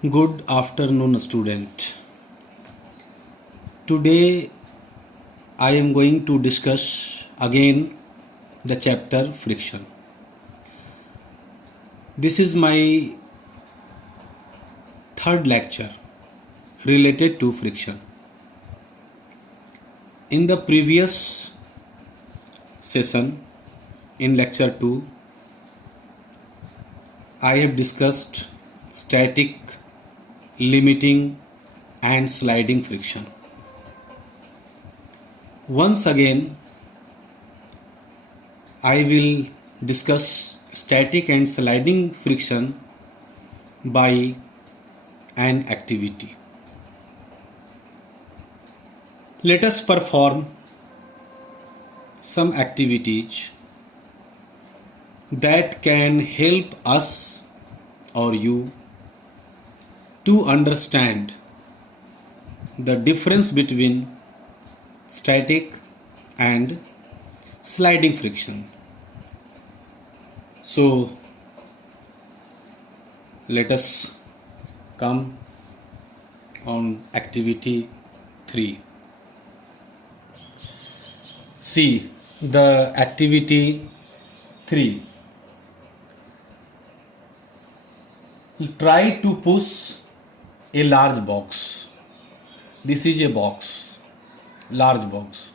Good afternoon, student. Today I am going to discuss again the chapter friction. This is my third lecture related to friction. In the previous session, in lecture 2, I have discussed static, limiting and sliding friction. Once again, I will discuss static and sliding friction by an activity. Let us perform some activities that can help us or you to understand the difference between static and sliding friction. So let us come on activity 3. See the activity 3. Try to push a large box. This is a box, large box.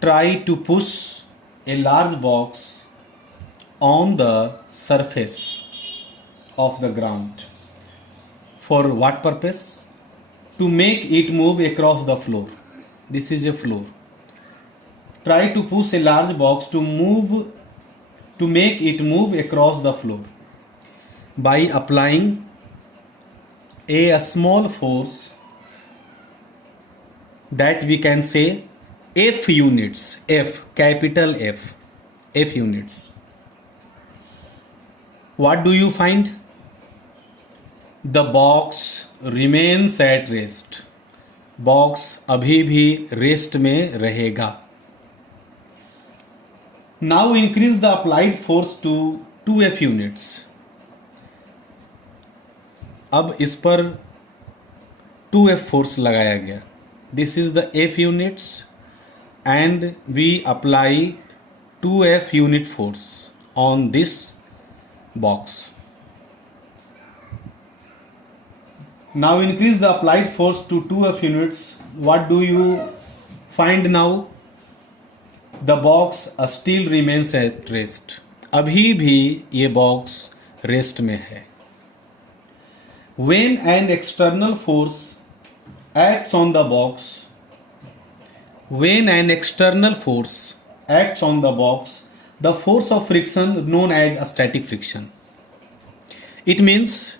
Try to push a large box on the surface of the ground. For what purpose? To make it move across the floor. This is a floor. Try to push a large box to make it move across the floor by applying a small force that we can say F units, F, capital F units. What do you find? The box remains at rest. Box अभी भी rest में रहेगा. Now increase the applied force to 2F units. अब इस पर 2F force लगाया गया. This is the F units and we apply 2F unit force on this box. Now increase the applied force to 2F units. What do you find now? The box still remains at rest. अभी भी ये box rest में है. When an external force acts on the box, the force of friction known as a static friction. It means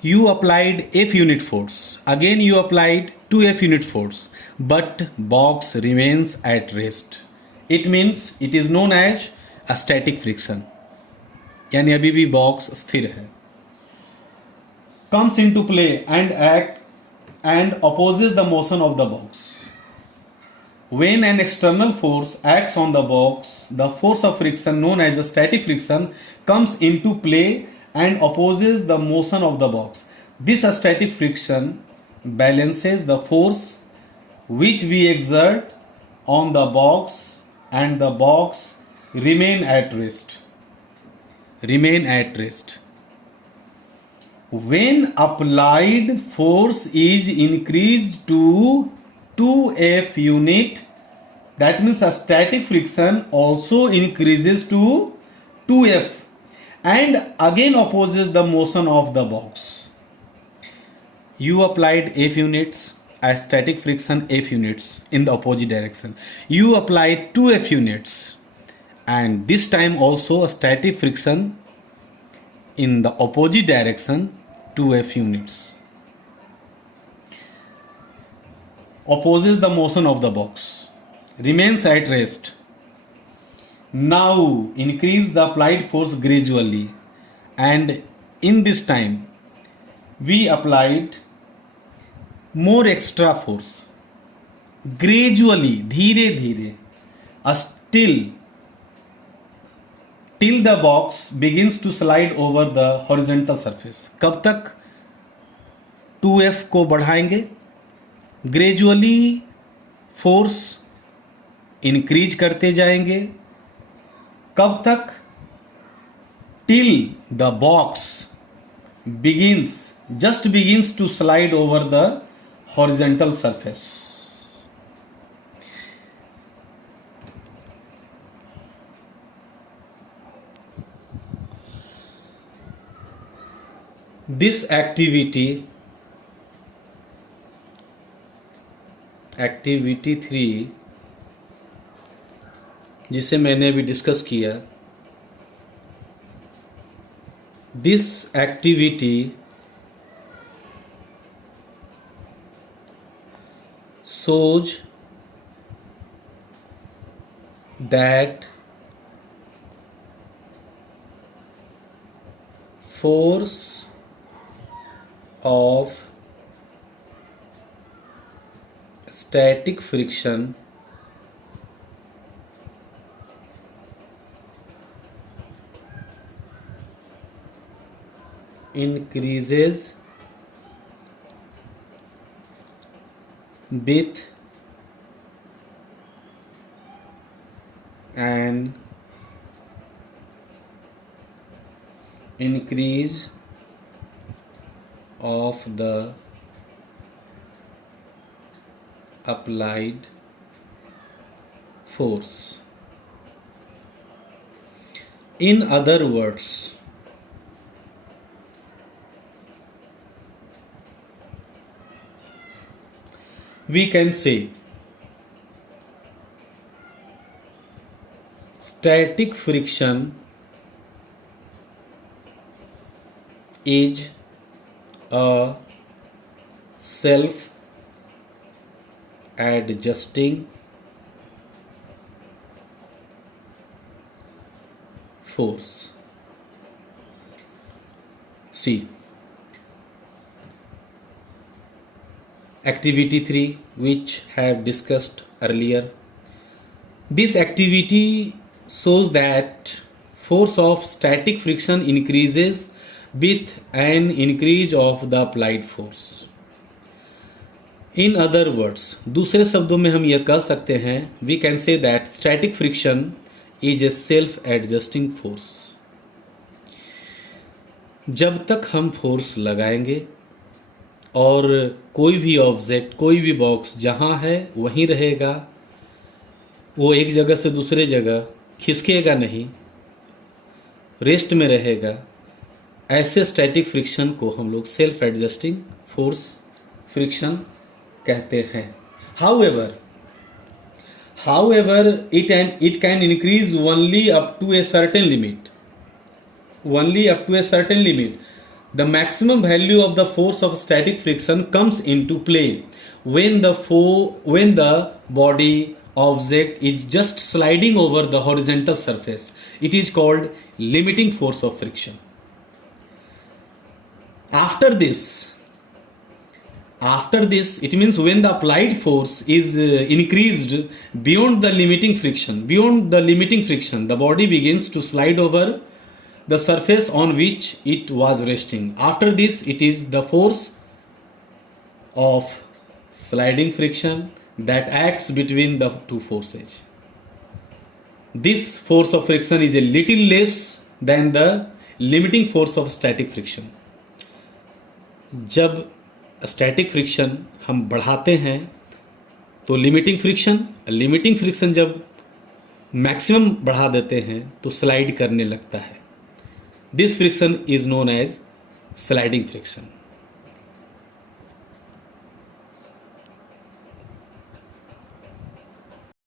you applied F unit force. Again you applied 2F unit force, but box remains at rest. It means it is known as a static friction. यानी अभी भी box स्थिर है. Comes into play and opposes the motion of the box. When an external force acts on the box, the force of friction known as the static friction comes into play and opposes the motion of the box. This static friction balances the force which we exert on the box and the box remain at rest. When applied force is increased to 2F unit, that means a static friction also increases to 2F and again opposes the motion of the box. You applied F units as static friction F units in the opposite direction. You applied 2F units and this time also a static friction in the opposite direction 2F units. Opposes the motion of the box. Remains at rest. Now increase the applied force gradually and in this time we applied more extra force. Gradually, धीरे धीरे, still till the box begins to slide over the horizontal surface. कब तक 2F को बढ़ाएंगे? Gradually force increase करते जाएंगे. कब तक? Till the box begins to slide over the horizontal surface. This activity 3 जिसे मैंने अभी डिस्कस किया, this activity shows that force of static friction increases with an increase of the applied force. In other words, we can say static friction is a self-adjusting force. See, activity 3 which have discussed earlier. This activity shows that force of static friction increases with an increase of the applied force. In other words, दूसरे शब्दों में हम यह कह सकते हैं, we can say that static friction is a self-adjusting force. जब तक हम फोर्स लगाएंगे और कोई भी ऑब्जेक्ट, कोई भी बॉक्स जहाँ है वहीं रहेगा, वो एक जगह से दूसरे जगह खिसकेगा नहीं, रेस्ट में रहेगा, ऐसे स्टैटिक फ्रिक्शन को हम लोग सेल्फ एडजस्टिंग फोर्स फ्रिक्शन कहते हैं. However, it can increase only up to a certain limit. The maximum value of the force of static friction comes into play when the body object is just sliding over the horizontal surface. It is called limiting force of friction. After this, it means when the applied force is increased beyond the limiting friction, the body begins to slide over the surface on which it was resting. After this, it is the force of sliding friction that acts between the two forces. This force of friction is a little less than the limiting force of static friction. जब static friction हम बढ़ाते हैं तो limiting friction जब maximum बढ़ा देते हैं तो स्लाइड करने लगता है. This friction is known as sliding friction.